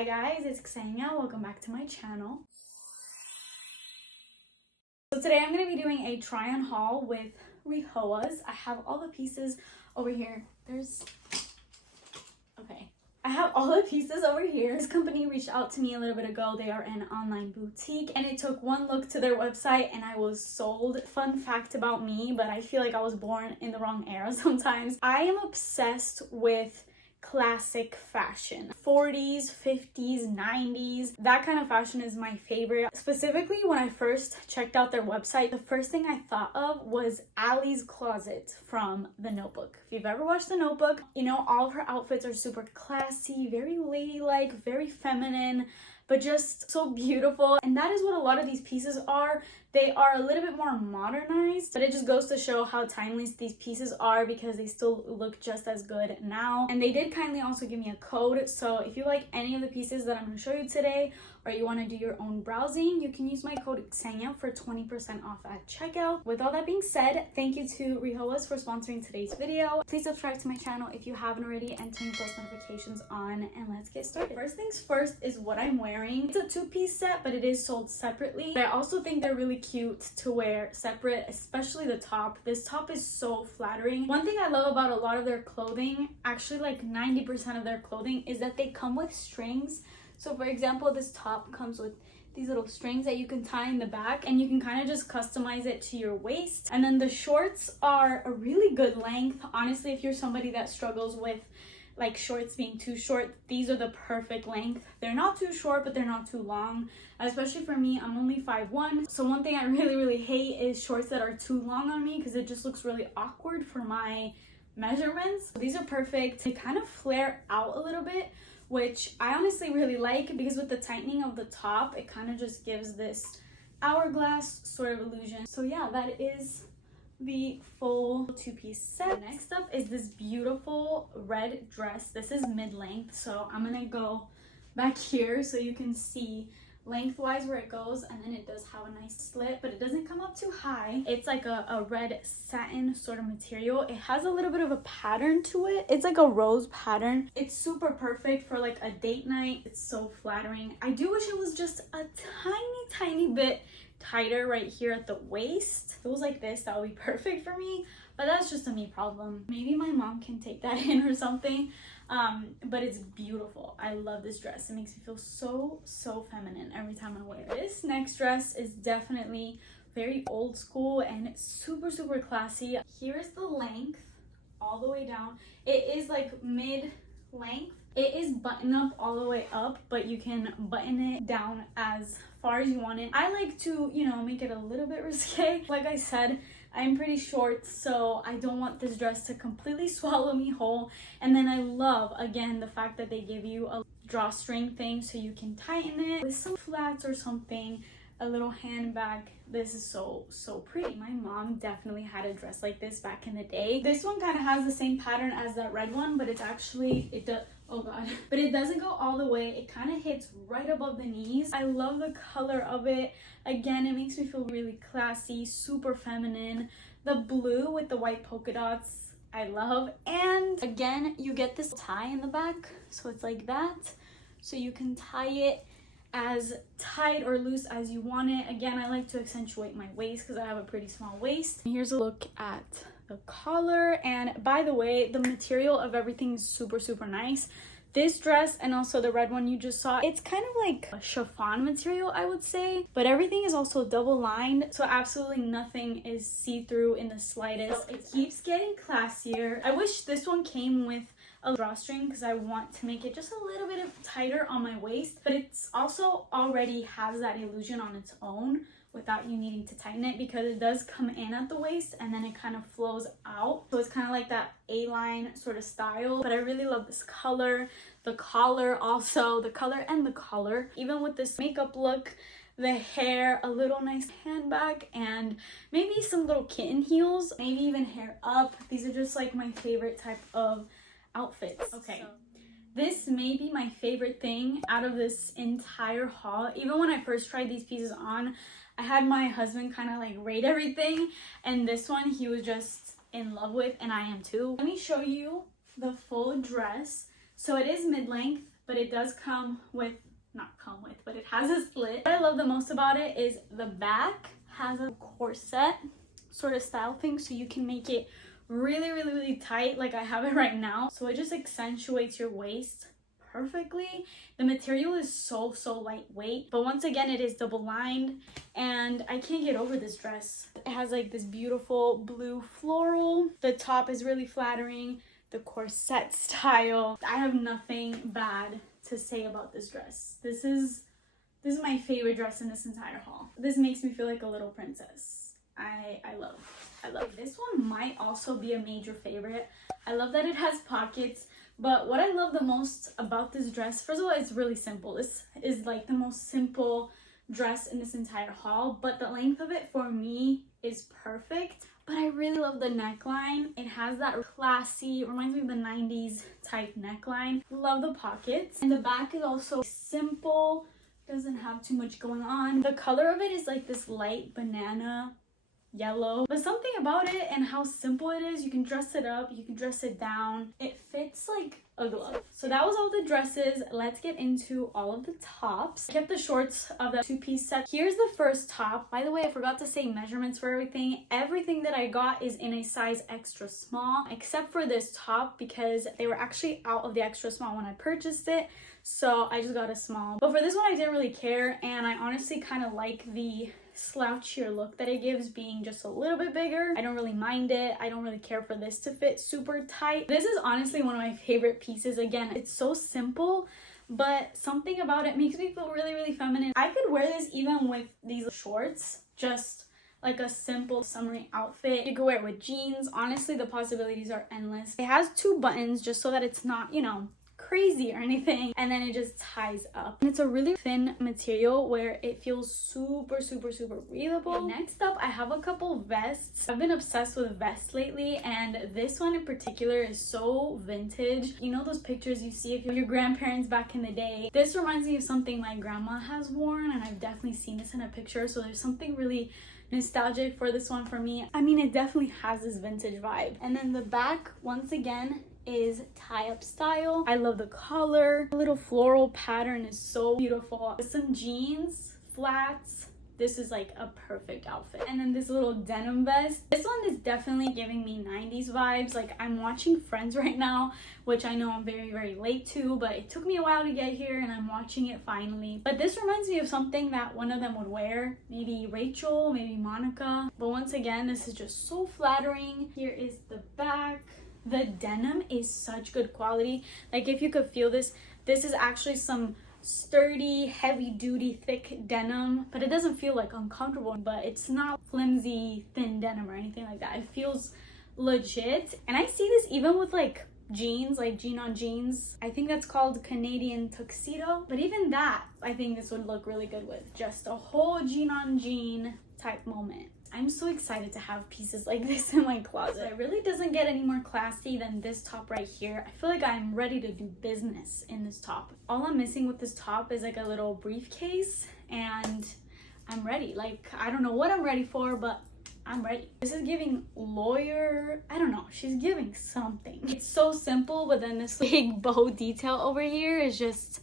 Hi guys, it's Ksenia. Welcome back to my channel. So today I'm going to be doing a try on haul with RIHOAS. I have all the pieces over here. I have all the pieces over here. This company reached out to me a little bit ago. They are an online boutique and it took one look to their website and I was sold. Fun fact about me, but I feel like I was born in the wrong era sometimes. I am obsessed with classic fashion. 40s, 50s, 90s. That kind of fashion is my favorite. Specifically, when I first checked out their website, the first thing I thought of was Allie's closet from The Notebook. If you've ever watched The Notebook, you know all of her outfits are super classy, very ladylike, very feminine, but just so beautiful. And that is what a lot of these pieces are. They are a little bit more modernized, but it just goes to show how timeless these pieces are because they still look just as good now. And they did kindly also give me a code, so if you like any of the pieces that I'm going to show you today, or you want to do your own browsing, you can use my code Ksenia for 20% off at checkout. With all that being said, thank you to RIHOAS for sponsoring today's video. Please subscribe to my channel if you haven't already and turn post notifications on, and let's get started. First things first is what I'm wearing. It's a two-piece set, but it is sold separately. But I also think they're really cute to wear separate, especially the top. This top is so flattering. One thing I love about a lot of their clothing, actually like 90% of their clothing, is that they come with strings. So for example, this top comes with these little strings that you can tie in the back and you can kind of just customize it to your waist. And then the shorts are a really good length. Honestly, if you're somebody that struggles with like shorts being too short, these are the perfect length. They're not too short, but they're not too long. Especially for me, I'm only 5'1". So one thing I really hate is shorts that are too long on me because it just looks really awkward for my measurements. These are perfect. They kind of flare out a little bit, which I honestly really like because with the tightening of the top, it kind of just gives this hourglass sort of illusion. So yeah, that is the full two-piece set. Next up is this beautiful red dress. This is mid-length, so I'm gonna go back here so you can see lengthwise where it goes, and then it does have a nice slit, but it doesn't come up too high. It's like a red satin sort of material. It has a little bit of a pattern to it. It's like a rose pattern. It's super perfect for like a date night. It's so flattering. I do wish it was just a tiny bit tighter right here at the waist. If it was like this, that would be perfect for me, but that's just a me problem. Maybe my mom can take that in or something. But it's beautiful. I love this dress. It makes me feel so feminine every time I wear it. This next dress is definitely very old school and super classy. Here's the length all the way down. It is like mid-length. It is button up all the way up, but you can button it down as far as you want it. I like to, you know, make it a little bit risque. Like I said, I'm pretty short, so I don't want this dress to completely swallow me whole. And then I love, again, the fact that they give you a drawstring thing so you can tighten it with some flats or something, a little handbag. This is so pretty. My mom definitely had a dress like this back in the day. This one kind of has the same pattern as that red one, but it's actually, oh god, but it doesn't go all the way. It kind of hits right above the knees. I love the color of it. Again, it makes me feel really classy, super feminine. The blue with the white polka dots, I love. And again, you get this tie in the back, so it's like that, so you can tie it as tight or loose as you want it. Again, I like to accentuate my waist because I have a pretty small waist. And here's a look at the collar, and by the way, the material of everything is super nice. This dress and also the red one you just saw, it's kind of like a chiffon material, I would say, but everything is also double lined, so absolutely nothing is see-through in the slightest. So it keeps getting classier. I wish this one came with a drawstring because I want to make it just a little bit tighter on my waist, but it's also already has that illusion on its own without you needing to tighten it because it does come in at the waist and then it kind of flows out. So it's kind of like that A-line sort of style, but I really love this color. The collar also, the color and the collar. Even with this makeup look, the hair, a little nice handbag, and maybe some little kitten heels, maybe even hair up. These are just like my favorite type of outfits. Okay. This may be my favorite thing out of this entire haul. Even when I first tried these pieces on, I had my husband kind of like rate everything, and this one he was just in love with, and I am too. Let me show you the full dress. So it is mid-length, but it does come with, not come with, but it has a split. What I love the most about it is the back has a corset sort of style thing, so you can make it really tight like I have it right now. So it just accentuates your waist perfectly. The material is so lightweight, but once again it is double lined, and I can't get over this dress. It has like this beautiful blue floral. The top is really flattering, the corset style. I have nothing bad to say about this dress. This is my favorite dress in this entire haul. This makes me feel like a little princess. I love this one. Might also be a major favorite. I love that it has pockets, but what I love the most about this dress, first of all, it's really simple. This is like the most simple dress in this entire haul, but the length of it for me is perfect. But I really love the neckline. It has that classy, reminds me of the 90s type neckline. Love the pockets. And the back is also simple, doesn't have too much going on. The color of it is like this light banana yellow, but something about it and how simple it is, you can dress it up, you can dress it down, it fits like a glove. So that was all the dresses. Let's get into all of the tops. I kept the shorts of the two-piece set. Here's the first top. By the way, I forgot to say measurements for everything. Everything that I got is in a size extra small, except for this top, because they were actually out of the extra small when I purchased it, so I just got a small. But for this one I didn't really care, and I honestly kind of like the slouchier look that it gives, being just a little bit bigger. I don't really mind it. I don't really care for this to fit super tight. This is honestly one of my favorite pieces. Again, it's so simple, but something about it makes me feel really feminine. I could wear this even with these shorts, just like a simple summery outfit. You could wear it with jeans. Honestly, the possibilities are endless. It has two buttons just so that it's not, you know, crazy or anything, and then it just ties up, and it's a really thin material where it feels super breathable. Next up, I have a couple vests. I've been obsessed with vests lately, and this one in particular is so vintage. You know those pictures you see of your grandparents back in the day? This reminds me of something my grandma has worn, and I've definitely seen this in a picture, so there's something really nostalgic for this one for me. I mean, it definitely has this vintage vibe. And then the back, once again, is tie-up style. I love the color. The little floral pattern is so beautiful. With some jeans, flats, this is like a perfect outfit. And then this little denim vest. This one is definitely giving me 90s vibes. Like, I'm watching Friends right now, which I know I'm very late to, but it took me a while to get here and I'm watching it finally. But this reminds me of something that one of them would wear. Maybe Rachel, maybe Monica. But once again, this is just so flattering. Here is the back. The denim is such good quality. Like, if you could feel this, this is actually some sturdy, heavy duty, thick denim, but it doesn't feel like uncomfortable, but it's not flimsy, thin denim or anything like that. It feels legit. And I see this even with like jeans, like jean on jeans. I think that's called Canadian tuxedo, but even that, I think this would look really good with just a whole jean on jean type moment. I'm so excited to have pieces like this in my closet. It really doesn't get any more classy than this top right here. I feel like I'm ready to do business in this top. All I'm missing with this top is like a little briefcase, and I'm ready. Like, I don't know what I'm ready for, but I'm ready. This is giving lawyer, I don't know, she's giving something. It's so simple, but then this big bow detail over here is just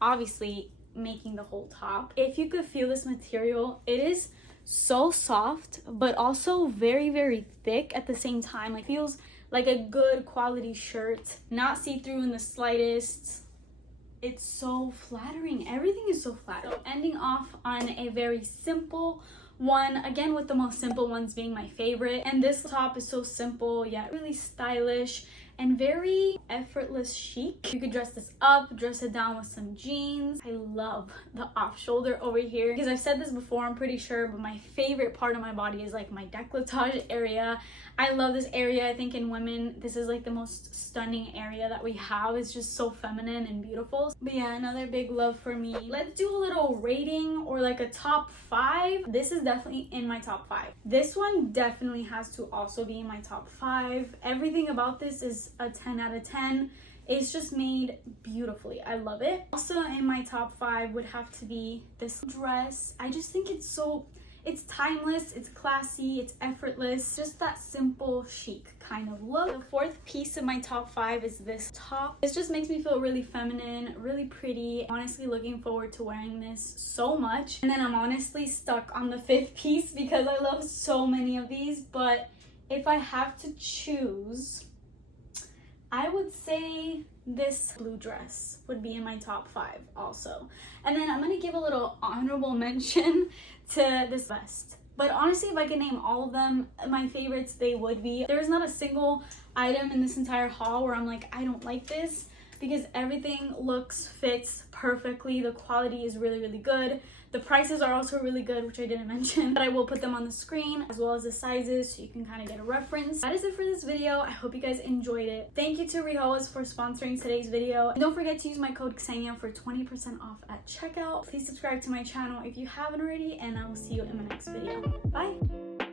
obviously making the whole top. If you could feel this material, it is so soft, but also very thick at the same time. Like, feels like a good quality shirt, not see-through in the slightest. It's so flattering. Everything is so flattering. So ending off on a very simple one, again with the most simple ones being my favorite. And this top is so simple yet really stylish and very effortless chic. You could dress this up, dress it down with some jeans. I love the off shoulder over here, because I've said this before, I'm pretty sure, but my favorite part of my body is like my décolletage area. I love this area. I think in women, this is like the most stunning area that we have. It's just so feminine and beautiful. But yeah, another big love for me. Let's do a little rating or like a top 5. This is definitely in my top 5. This one definitely has to also be in my top 5. Everything about this is a 10 out of 10. It's just made beautifully. I love it. Also in my top 5 would have to be this dress. I just think it's so It's timeless, it's classy, it's effortless, just that simple chic kind of look. The fourth piece of my top 5 is this top. This just makes me feel really feminine, really pretty. Honestly looking forward to wearing this so much. And then I'm honestly stuck on the 5th piece because I love so many of these, but if I have to choose, I would say this blue dress would be in my top 5 also. And then I'm gonna give a little honorable mention to this vest. But honestly, if I could name all of them, my favorites, they would be. There's not a single item in this entire haul where I'm like, I don't like this, because everything fits perfectly. The quality is really, really good. The prices are also really good, which I didn't mention, but I will put them on the screen as well as the sizes so you can kind of get a reference. That is it for this video. I hope you guys enjoyed it. Thank you to RIHOAS for sponsoring today's video. And don't forget to use my code Ksenia for 20% off at checkout. Please subscribe to my channel if you haven't already, and I will see you in my next video. Bye!